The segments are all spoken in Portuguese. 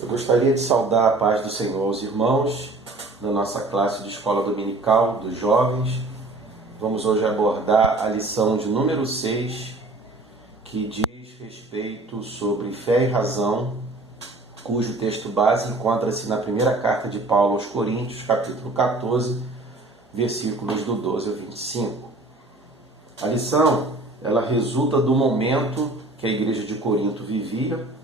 Eu gostaria de saudar a paz do Senhor aos irmãos da nossa classe de escola dominical dos jovens. Vamos hoje abordar a lição de número 6, que diz respeito sobre fé e razão, cujo texto base encontra-se na primeira carta de Paulo aos Coríntios, capítulo 14, versículos do 12 ao 25. A lição, ela resulta do momento que a igreja de Corinto vivia,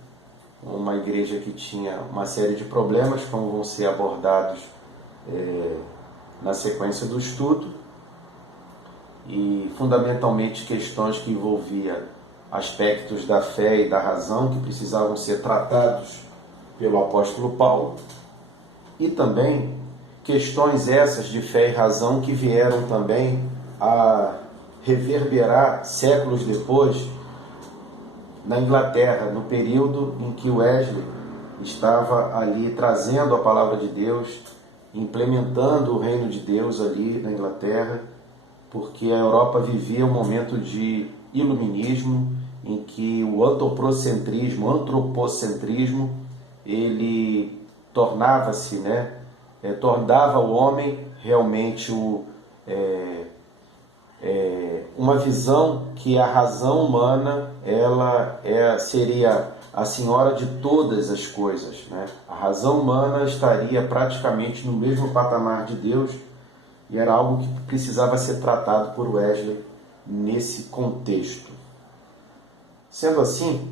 uma igreja que tinha uma série de problemas, como vão ser abordados na sequência do estudo, e fundamentalmente questões que envolviam aspectos da fé e da razão que precisavam ser tratados pelo apóstolo Paulo, e também questões essas de fé e razão que vieram também a reverberar séculos depois na Inglaterra, no período em que Wesley estava ali trazendo a palavra de Deus, implementando o reino de Deus ali na Inglaterra, porque a Europa vivia um momento de iluminismo, em que o antropocentrismo, ele tornava-se, tornava o homem realmente uma visão que a razão humana seria a senhora de todas as coisas, A razão humana estaria praticamente no mesmo patamar de Deus, e era algo que precisava ser tratado por Wesley nesse contexto. Sendo assim,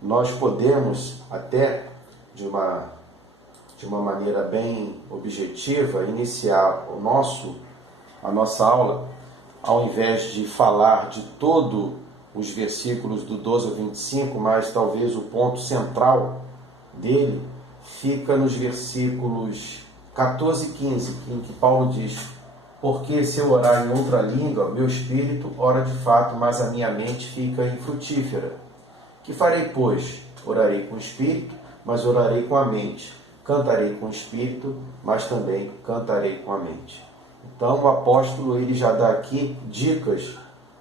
nós podemos até de uma maneira bem objetiva iniciar a nossa aula, ao invés de falar de todos os versículos do 12 ao 25, mas talvez o ponto central dele fica nos versículos 14 e 15, em que Paulo diz: porque se eu orar em outra língua, meu espírito ora de fato, mas a minha mente fica infrutífera. Que farei, pois? Orarei com o espírito, mas orarei com a mente. Cantarei com o espírito, mas também cantarei com a mente. Então o apóstolo ele já dá aqui dicas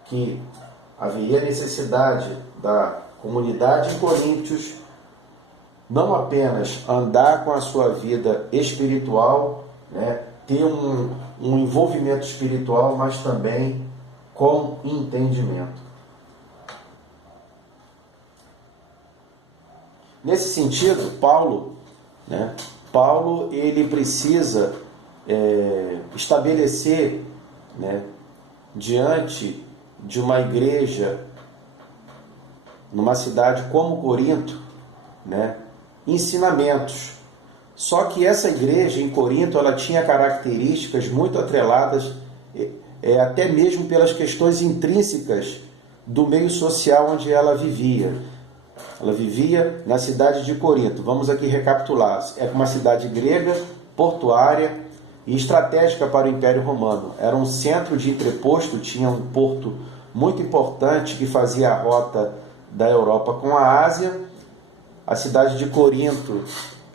que haveria necessidade da comunidade em Coríntios não apenas andar com a sua vida espiritual, ter um envolvimento espiritual, mas também com entendimento. Nesse sentido, Paulo ele precisa estabelecer, diante de uma igreja numa cidade como Corinto, ensinamentos. Só que essa igreja em Corinto ela tinha características muito atreladas, até mesmo pelas questões intrínsecas do meio social onde ela vivia. Ela vivia na cidade de Corinto. Vamos aqui recapitular. É uma cidade grega, portuária e estratégica para o Império Romano. Era um centro de entreposto, tinha um porto muito importante que fazia a rota da Europa com a Ásia. A cidade de Corinto,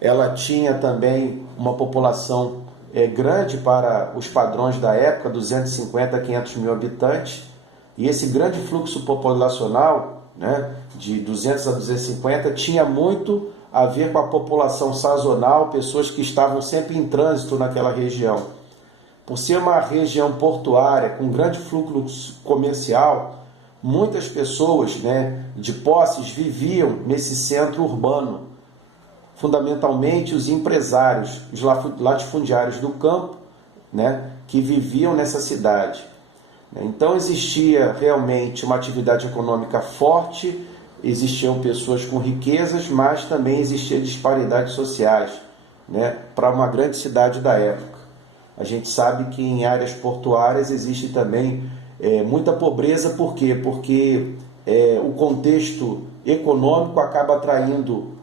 ela tinha também uma população grande para os padrões da época, 250 a 500 mil habitantes, e esse grande fluxo populacional, de 200 a 250, tinha muito a ver com a população sazonal, pessoas que estavam sempre em trânsito naquela região. Por ser uma região portuária, com grande fluxo comercial, muitas pessoas de posses viviam nesse centro urbano, fundamentalmente os empresários, os latifundiários do campo, que viviam nessa cidade. Então existia realmente uma atividade econômica forte, existiam pessoas com riquezas, mas também existiam disparidades sociais, para uma grande cidade da época. A gente sabe que em áreas portuárias existe também muita pobreza. Por quê? Porque o contexto econômico acaba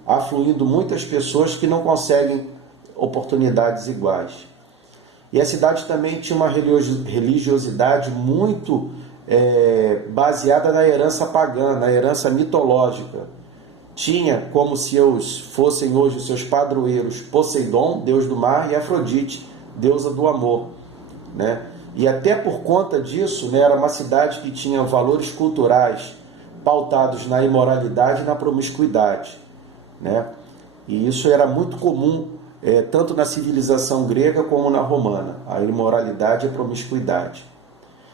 afluindo muitas pessoas que não conseguem oportunidades iguais. E a cidade também tinha uma religiosidade muito baseada na herança pagã, na herança mitológica. Tinha como se fossem hoje os seus padroeiros Poseidon, deus do mar, e Afrodite, deusa do amor. E até por conta disso, era uma cidade que tinha valores culturais pautados na imoralidade e na promiscuidade. E isso era muito comum, tanto na civilização grega como na romana, a imoralidade e a promiscuidade.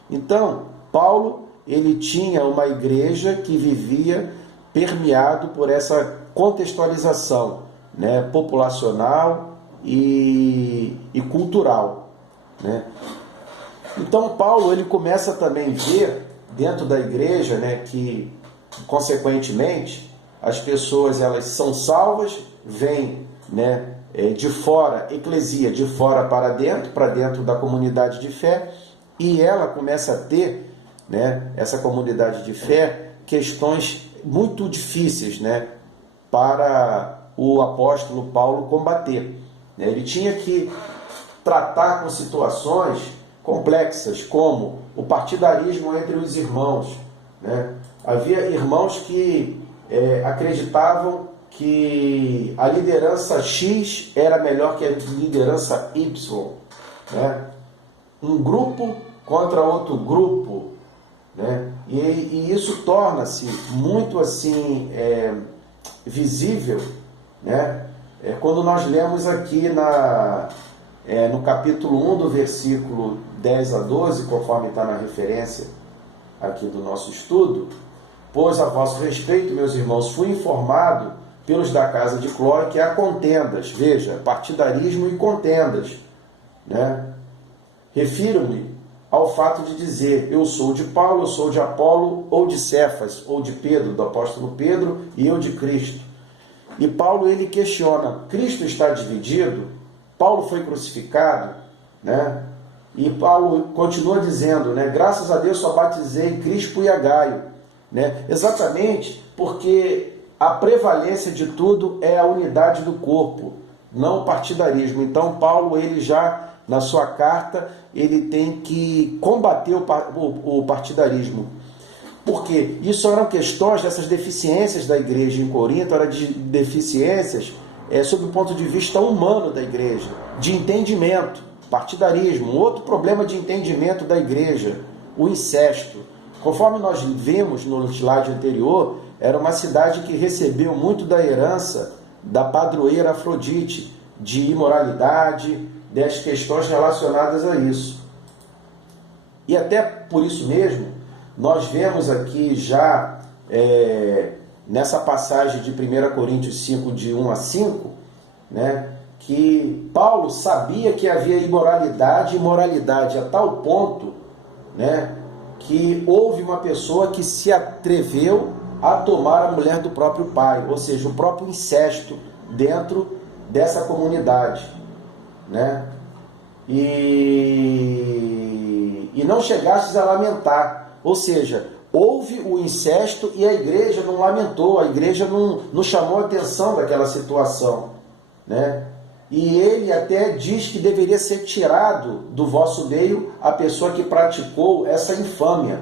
Então, Paulo, ele tinha uma igreja que vivia permeado por essa contextualização, né, populacional e cultural, né? Então, Paulo, ele começa também a ver dentro da igreja, né, que, consequentemente, as pessoas elas são salvas, vêm, né, de fora, eclesia, de fora para dentro da comunidade de fé, e ela começa a ter, né, essa comunidade de fé, questões muito difíceis, né, para o apóstolo Paulo combater. Ele tinha que tratar com situações complexas, como o partidarismo entre os irmãos, né? Havia irmãos que acreditavam que a liderança X era melhor que a liderança Y, né? Um grupo contra outro grupo, né? E isso torna-se muito assim visível, né? Quando nós lemos aqui no capítulo 1 do versículo 10 a 12, conforme está na referência aqui do nosso estudo: pois a vosso respeito, meus irmãos, fui informado pelos da casa de Clói que há contendas, veja, partidarismo e contendas, né? Refiro-me ao fato de dizer, eu sou de Paulo, eu sou de Apolo, ou de Cefas, ou de Pedro, do apóstolo Pedro, e eu de Cristo. E Paulo, ele questiona, Cristo está dividido? Paulo foi crucificado, né? E Paulo continua dizendo, né, graças a Deus só batizei Crispo e a Gaio, né? Exatamente porque a prevalência de tudo é a unidade do corpo, não o partidarismo. Então Paulo, ele já na sua carta, ele tem que combater o partidarismo. Porque isso eram questões dessas deficiências da igreja em Corinto, eram deficiências sob o ponto de vista humano da igreja, de entendimento, partidarismo. Outro problema de entendimento da igreja, o incesto. Conforme nós vimos no slide anterior, era uma cidade que recebeu muito da herança da padroeira Afrodite, de imoralidade, das questões relacionadas a isso. E até por isso mesmo, nós vemos aqui já, nessa passagem de 1 Coríntios 5, de 1 a 5, né, que Paulo sabia que havia imoralidade a tal ponto, né, que houve uma pessoa que se atreveu a tomar a mulher do próprio pai, ou seja, o próprio incesto dentro dessa comunidade, né? E não chegastes a lamentar, ou seja, houve o incesto e a igreja não lamentou, a igreja não chamou a atenção daquela situação, né? E ele até diz que deveria ser tirado do vosso meio a pessoa que praticou essa infâmia,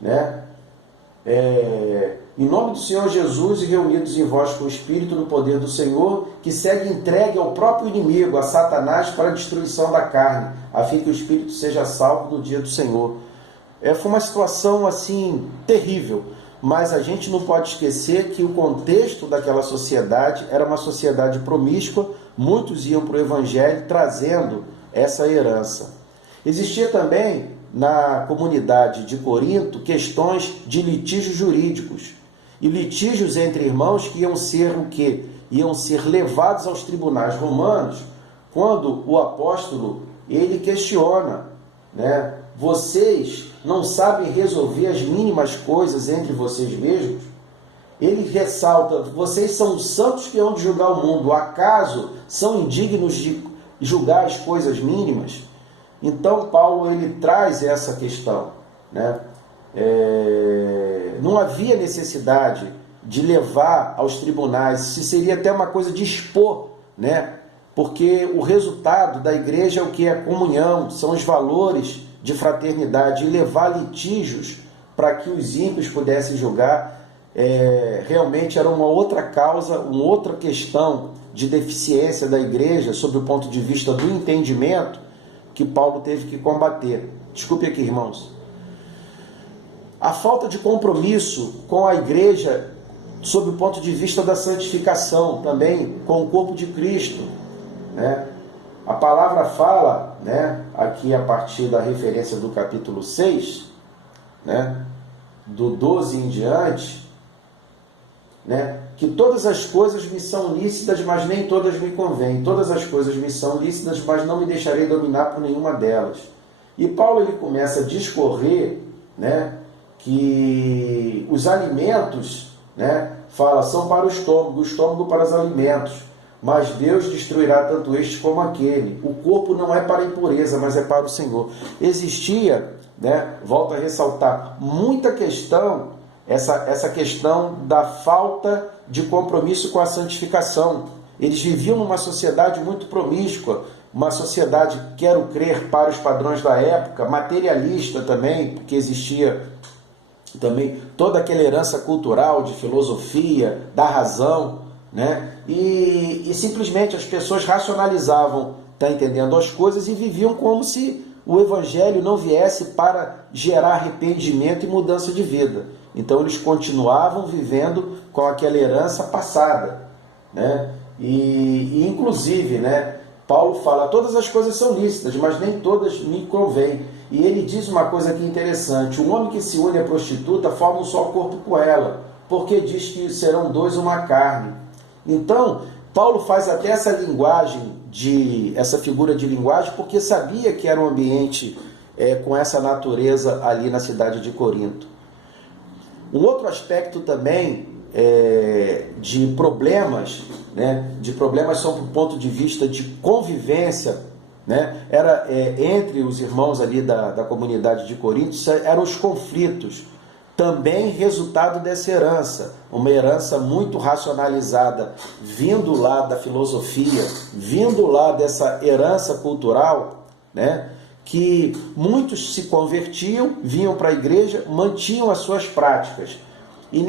né? Em nome do Senhor Jesus e reunidos em vós com o Espírito no poder do Senhor, que segue entregue ao próprio inimigo, a Satanás, para a destruição da carne, a fim que o Espírito seja salvo no dia do Senhor. Foi uma situação assim terrível, mas a gente não pode esquecer que o contexto daquela sociedade era uma sociedade promíscua, muitos iam para o Evangelho trazendo essa herança. Existia também na comunidade de Corinto questões de litígios jurídicos e litígios entre irmãos que iam ser o quê? Iam ser levados aos tribunais romanos, quando o apóstolo ele questiona, né? Vocês não sabem resolver as mínimas coisas entre vocês mesmos? Ele ressalta, vocês são os santos que hão de julgar o mundo, acaso são indignos de julgar as coisas mínimas? Então Paulo ele traz essa questão, né? Não havia necessidade de levar aos tribunais, se seria até uma coisa de expor, né? Porque o resultado da igreja é o que? É a comunhão, são os valores de fraternidade, e levar litígios para que os ímpios pudessem julgar, realmente era uma outra causa, uma outra questão de deficiência da igreja, sob o ponto de vista do entendimento, que Paulo teve que combater. Desculpe aqui, irmãos. A falta de compromisso com a igreja sob o ponto de vista da santificação, também com o corpo de Cristo, né? A palavra fala, né, aqui a partir da referência do capítulo 6, né, do 12 em diante, né, que todas as coisas me são lícitas, mas nem todas me convêm. Todas as coisas me são lícitas, mas não me deixarei dominar por nenhuma delas. E Paulo ele começa a discorrer, né, que os alimentos, né, fala, são para o estômago para os alimentos, mas Deus destruirá tanto este como aquele. O corpo não é para a impureza, mas é para o Senhor. Existia, né, volto a ressaltar, muita questão, essa questão da falta de compromisso com a santificação. Eles viviam numa sociedade muito promíscua, uma sociedade, quero crer, para os padrões da época, materialista também, porque existia também toda aquela herança cultural de filosofia, da razão, né? E simplesmente as pessoas racionalizavam, tá entendendo, as coisas e viviam como se o evangelho não viesse para gerar arrependimento e mudança de vida. Então eles continuavam vivendo com aquela herança passada, né? E inclusive, né, Paulo fala, todas as coisas são lícitas, mas nem todas me convêm. E ele diz uma coisa aqui interessante, o homem que se une à prostituta forma um só corpo com ela, porque diz que serão dois uma carne. Então, Paulo faz até essa linguagem, essa figura de linguagem, porque sabia que era um ambiente com essa natureza ali na cidade de Corinto. Um outro aspecto também de problemas, né, de problemas sob o ponto de vista de convivência, né, era entre os irmãos ali da comunidade de Corinto, eram os conflitos, também resultado dessa herança, uma herança muito racionalizada, vindo lá da filosofia, vindo lá dessa herança cultural, né, que muitos se convertiam, vinham para a igreja, mantinham as suas práticas. E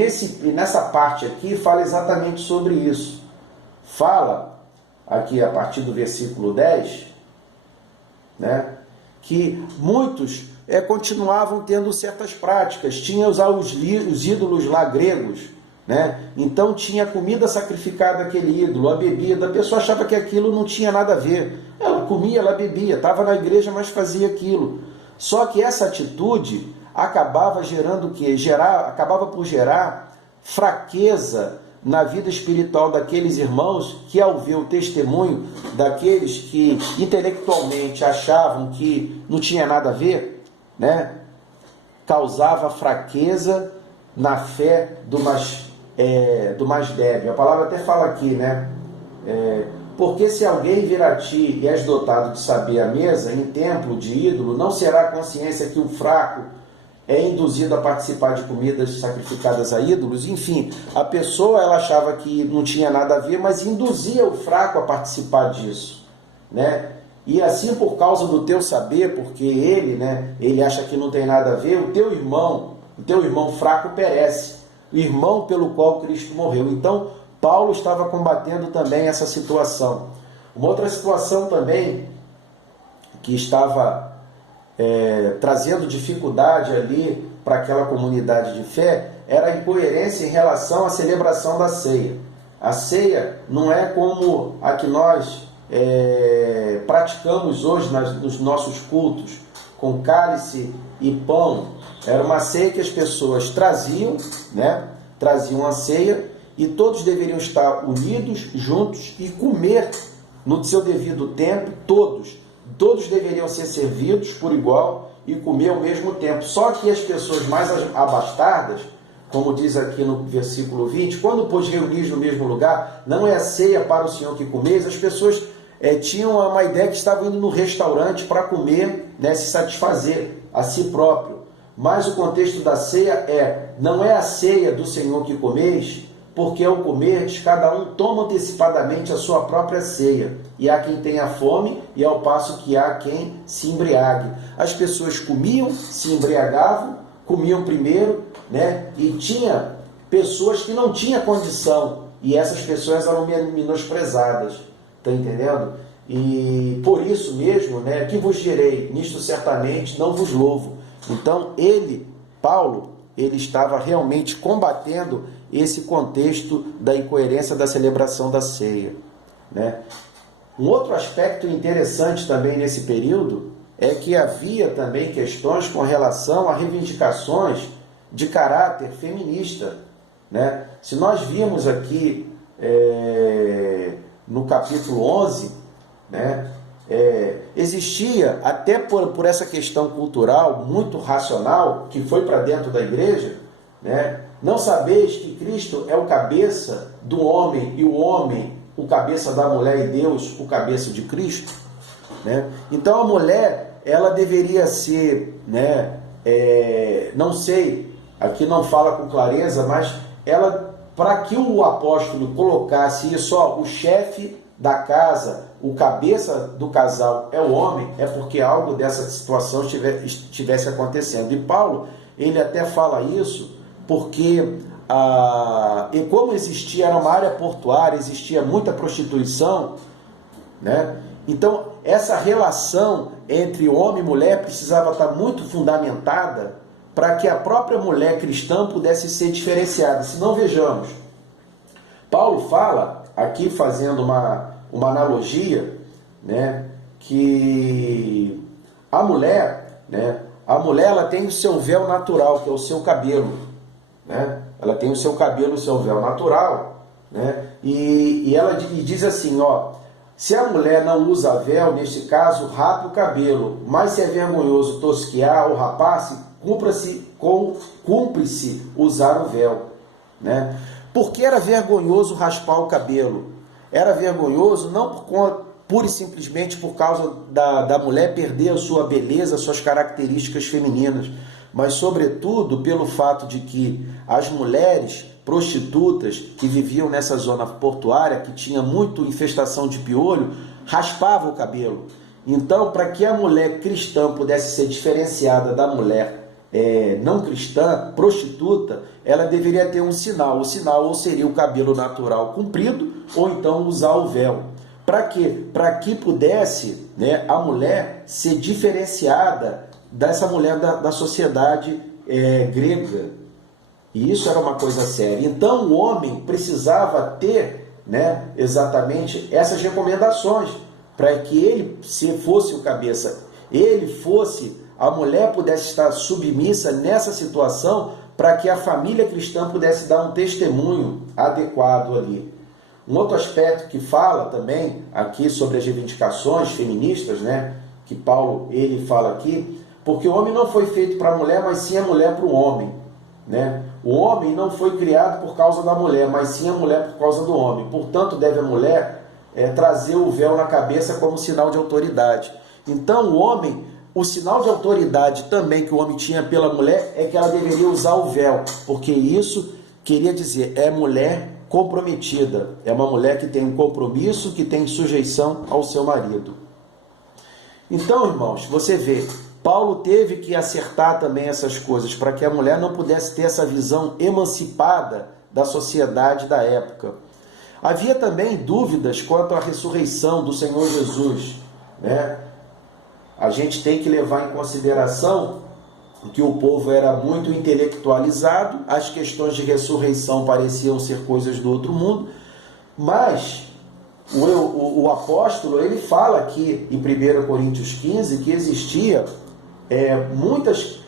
nessa parte aqui fala exatamente sobre isso. Fala, aqui a partir do versículo 10, né, que muitos continuavam tendo certas práticas. Tinha os ídolos lá gregos, né? Então tinha a comida sacrificada àquele ídolo, a bebida. A pessoa achava que aquilo não tinha nada a ver. Ela comia, ela bebia, estava na igreja, mas fazia aquilo. Só que essa atitude acabava gerando o quê? Acabava por gerar fraqueza na vida espiritual daqueles irmãos que, ao ver o testemunho daqueles que intelectualmente achavam que não tinha nada a ver, né, causava fraqueza na fé do mais débil. A palavra até fala aqui, né? Porque se alguém vir a ti e és dotado de saber a mesa em templo de ídolo, não será a consciência que o fraco é induzido a participar de comidas sacrificadas a ídolos? Enfim, a pessoa ela achava que não tinha nada a ver, mas induzia o fraco a participar disso, né? E assim, por causa do teu saber, porque ele, né, ele acha que não tem nada a ver, o teu irmão fraco perece, o irmão pelo qual Cristo morreu. Então, Paulo estava combatendo também essa situação. Uma outra situação também que estava trazendo dificuldade ali para aquela comunidade de fé era a incoerência em relação à celebração da ceia. A ceia não é como a que nós praticamos hoje nos nossos cultos, com cálice e pão. Era uma ceia que as pessoas traziam, né? Traziam a ceia e todos deveriam estar unidos, juntos e comer no seu devido tempo, todos deveriam ser servidos por igual e comer ao mesmo tempo. Só que as pessoas mais abastardas, como diz aqui no versículo 20, quando pôs reunir no mesmo lugar, não é a ceia para o Senhor que comeis, as pessoas tinham uma ideia que estavam indo no restaurante para comer, né, se satisfazer a si próprio. Mas o contexto da ceia não é a ceia do Senhor que comeis, porque ao comerdes, cada um toma antecipadamente a sua própria ceia. E há quem tenha fome, e ao passo que há quem se embriague. As pessoas comiam, se embriagavam, comiam primeiro, né? E tinha pessoas que não tinham condição, e essas pessoas eram menosprezadas. Está entendendo? E por isso mesmo, né, que vos direi, nisto certamente não vos louvo. Então Paulo, ele estava realmente combatendo esse contexto da incoerência da celebração da ceia, né? Um outro aspecto interessante também nesse período é que havia também questões com relação a reivindicações de caráter feminista, né? Se nós vimos aqui no capítulo 11, né, existia, até por essa questão cultural muito racional, que foi para dentro da igreja, né? Não sabeis que Cristo é o cabeça do homem e o homem o cabeça da mulher e Deus o cabeça de Cristo, né? Então a mulher, ela deveria ser, né, não sei, aqui não fala com clareza, mas ela, para que o apóstolo colocasse isso, ó, o chefe da casa, o cabeça do casal é o homem, é porque algo dessa situação estivesse acontecendo. E Paulo, ele até fala isso porque e como existia, era uma área portuária, existia muita prostituição, né? Então essa relação entre homem e mulher precisava estar muito fundamentada para que a própria mulher cristã pudesse ser diferenciada. Se não, vejamos, Paulo fala aqui, fazendo uma analogia, né, que a mulher, né, ela tem o seu véu natural, que é o seu cabelo, né? Ela tem o seu cabelo, o seu véu natural, né? E ela diz assim, ó, se a mulher não usa véu, neste caso, rape o cabelo, mas se é vergonhoso tosquear ou rapar-se, cumpre-se usar o véu, né? Porque era vergonhoso raspar o cabelo? Era vergonhoso não pura e simplesmente por causa da mulher perder a sua beleza, suas características femininas, mas sobretudo pelo fato de que as mulheres prostitutas que viviam nessa zona portuária, que tinha muito infestação de piolho, raspavam o cabelo. Então, para que a mulher cristã pudesse ser diferenciada da mulher não cristã, prostituta, ela deveria ter um sinal. O sinal ou seria o cabelo natural comprido, ou então usar o véu. Para quê? Para que pudesse, né, a mulher ser diferenciada dessa mulher da sociedade grega. E isso era uma coisa séria. Então o homem precisava ter, né, exatamente essas recomendações, para que ele, se fosse o cabeça, a mulher pudesse estar submissa nessa situação, para que a família cristã pudesse dar um testemunho adequado ali. Um outro aspecto que fala também aqui sobre as reivindicações feministas, né, que Paulo ele fala aqui, porque o homem não foi feito para a mulher, mas sim a mulher para o homem, né? O homem não foi criado por causa da mulher, mas sim a mulher por causa do homem. Portanto, deve a mulher trazer o véu na cabeça como sinal de autoridade. Então, o homem, o sinal de autoridade também que o homem tinha pela mulher é que ela deveria usar o véu, porque isso queria dizer, é mulher comprometida, é uma mulher que tem um compromisso, que tem sujeição ao seu marido. Então, irmãos, você vê, Paulo teve que acertar também essas coisas, para que a mulher não pudesse ter essa visão emancipada da sociedade da época. Havia também dúvidas quanto à ressurreição do Senhor Jesus, né? A gente tem que levar em consideração que o povo era muito intelectualizado, as questões de ressurreição pareciam ser coisas do outro mundo, mas o apóstolo, ele fala aqui em 1 Coríntios 15 que existia muitas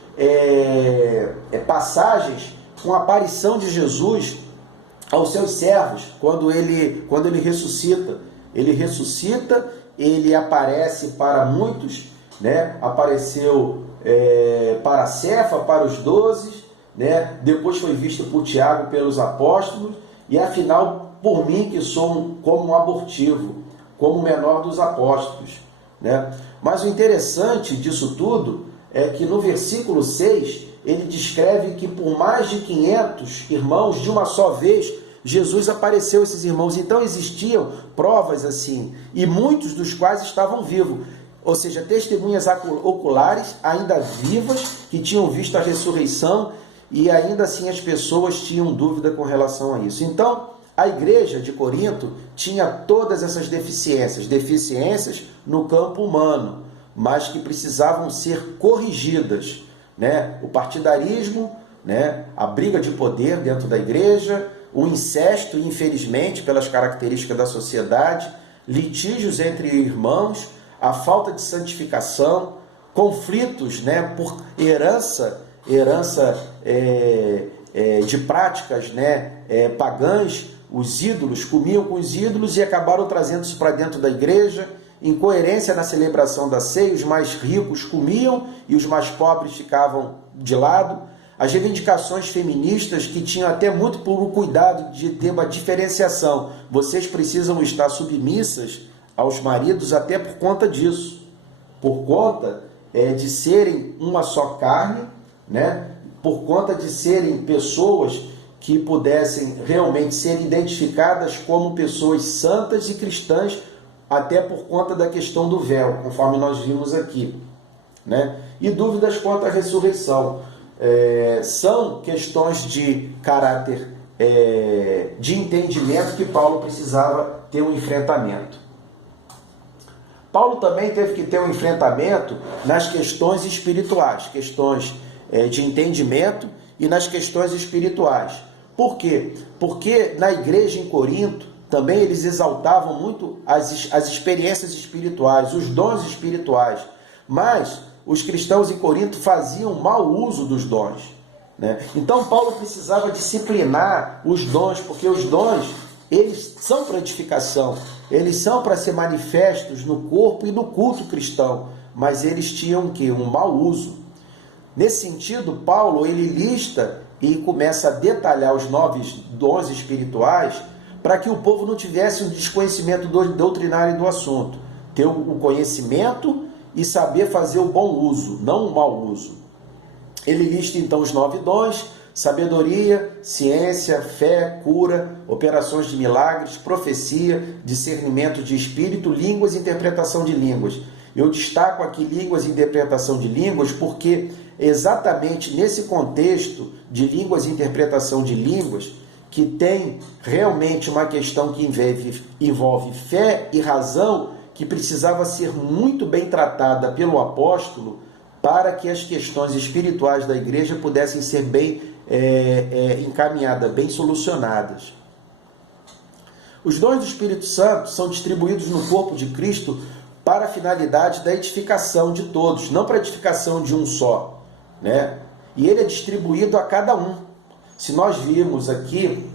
passagens com a aparição de Jesus aos seus servos, quando ele ressuscita. Ele ressuscita, ele aparece para muitos, né? Apareceu para Cefa, para os 12, né? Depois foi visto por Tiago, pelos apóstolos, e afinal por mim, que sou como um abortivo, como o menor dos apóstolos, né? Mas o interessante disso tudo é que no versículo 6, ele descreve que por mais de 500 irmãos, de uma só vez, Jesus apareceu a esses irmãos. Então existiam provas assim, e muitos dos quais estavam vivos, ou seja, testemunhas oculares ainda vivas, que tinham visto a ressurreição, e ainda assim as pessoas tinham dúvida com relação a isso. Então, a igreja de Corinto tinha todas essas deficiências no campo humano, mas que precisavam ser corrigidas, né? O partidarismo, né? A briga de poder dentro da igreja, o incesto, infelizmente, pelas características da sociedade, litígios entre irmãos, a falta de santificação, conflitos, né, por herança de práticas, né, pagãs. Os ídolos comiam com os ídolos e acabaram trazendo isso para dentro da igreja. Incoerência na celebração da ceia, os mais ricos comiam e os mais pobres ficavam de lado. As reivindicações feministas, que tinham até muito por cuidado de ter uma diferenciação. Vocês precisam estar submissas aos maridos até por conta disso. Por conta de serem uma só carne, né? Por conta de serem pessoas que pudessem realmente ser identificadas como pessoas santas e cristãs, até por conta da questão do véu, conforme nós vimos aqui, né? E dúvidas quanto à ressurreição. São questões de caráter de entendimento que Paulo precisava ter um enfrentamento. Paulo também teve que ter um enfrentamento nas questões espirituais, questões de entendimento e nas questões espirituais. Por quê? Porque na igreja em Corinto também eles exaltavam muito as experiências espirituais, os dons espirituais, mas os cristãos em Corinto faziam mau uso dos dons, né? Então Paulo precisava disciplinar os dons, porque os dons, eles são para edificação, eles são para ser manifestos no corpo e no culto cristão, mas eles tinham um mau uso. Nesse sentido, Paulo ele lista e começa a detalhar os 9 dons espirituais para que o povo não tivesse um desconhecimento doutrinário do assunto, ter o conhecimento e saber fazer o bom uso, não o mau uso. Ele lista então os 9 dons: sabedoria, ciência, fé, cura, operações de milagres, profecia, discernimento de espírito, línguas e interpretação de línguas. Eu destaco aqui línguas e interpretação de línguas porque exatamente nesse contexto de línguas e interpretação de línguas que tem realmente uma questão que envolve fé e razão, que precisava ser muito bem tratada pelo apóstolo para que as questões espirituais da igreja pudessem ser bem encaminhadas, bem solucionadas. Os dons do Espírito Santo são distribuídos no corpo de Cristo para a finalidade da edificação de todos, não para a edificação de um só, né? E ele é distribuído a cada um. Se nós virmos aqui,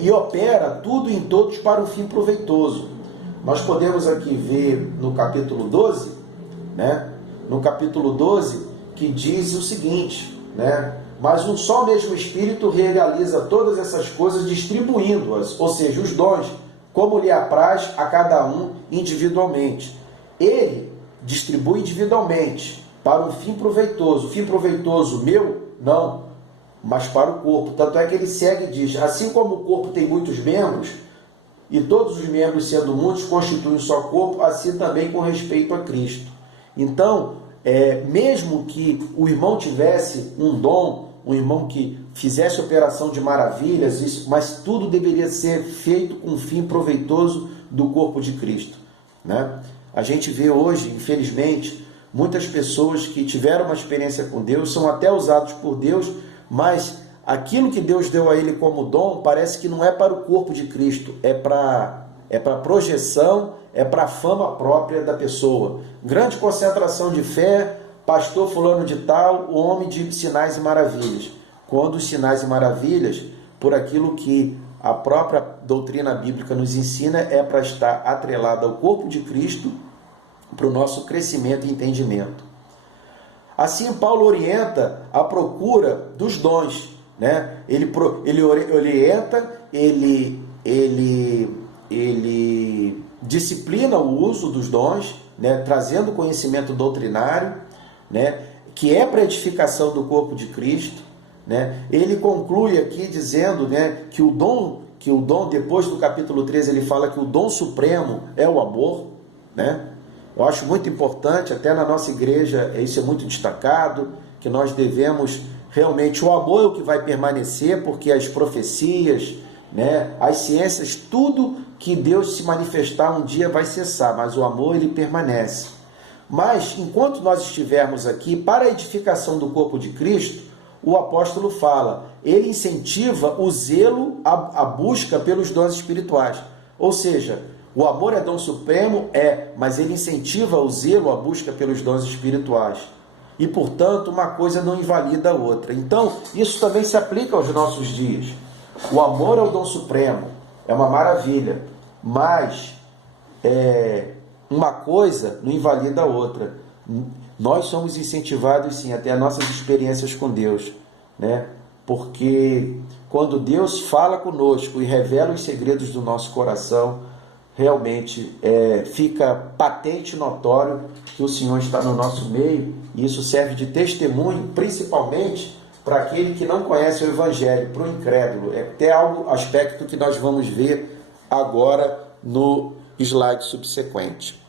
e opera tudo em todos para um fim proveitoso. Nós podemos aqui ver no capítulo 12, né? No capítulo 12, que diz o seguinte, né? Mas um só mesmo Espírito realiza todas essas coisas, distribuindo-as, ou seja, os dons, como lhe apraz a cada um individualmente. Ele distribui individualmente para um fim proveitoso. Fim proveitoso meu? Não, mas para o corpo. Tanto é que ele segue e diz: assim como o corpo tem muitos membros, e todos os membros, sendo muitos, constituem um só corpo, assim também com respeito a Cristo. Então, mesmo que o irmão tivesse um dom, um irmão que fizesse operação de maravilhas, mas tudo deveria ser feito com um fim proveitoso do corpo de Cristo, né? A gente vê hoje, infelizmente, muitas pessoas que tiveram uma experiência com Deus, são até usados por Deus, mas aquilo que Deus deu a ele como dom, parece que não é para o corpo de Cristo, é para projeção, é para a fama própria da pessoa. Grande concentração de fé, pastor fulano de tal, o homem de sinais e maravilhas. Quando os sinais e maravilhas, por aquilo que a própria doutrina bíblica nos ensina, é para estar atrelado ao corpo de Cristo, para o nosso crescimento e entendimento. Assim, Paulo orienta a procura dos dons, né? Ele orienta, ele disciplina o uso dos dons, né? Trazendo conhecimento doutrinário, né? Que é para edificação do corpo de Cristo, né? Ele conclui aqui dizendo, né, que o dom, depois do capítulo 13, ele fala que o dom supremo é o amor, né? Eu acho muito importante, até na nossa igreja, isso é muito destacado, que nós devemos realmente, o amor é o que vai permanecer, porque as profecias, né, as ciências, tudo que Deus se manifestar um dia vai cessar, mas o amor ele permanece. Mas, enquanto nós estivermos aqui, para a edificação do corpo de Cristo, o apóstolo fala, ele incentiva o zelo, a busca pelos dons espirituais. Ou seja, o amor é dom supremo? Mas ele incentiva o zelo, a busca pelos dons espirituais. E, portanto, uma coisa não invalida a outra. Então, isso também se aplica aos nossos dias. O amor é o dom supremo, é uma maravilha, mas uma coisa não invalida a outra. Nós somos incentivados, sim, até as nossas experiências com Deus, né? Porque quando Deus fala conosco e revela os segredos do nosso coração, realmente fica patente e notório que o Senhor está no nosso meio, e isso serve de testemunho, principalmente para aquele que não conhece o Evangelho, para o incrédulo. É até aspecto que nós vamos ver agora no slide subsequente.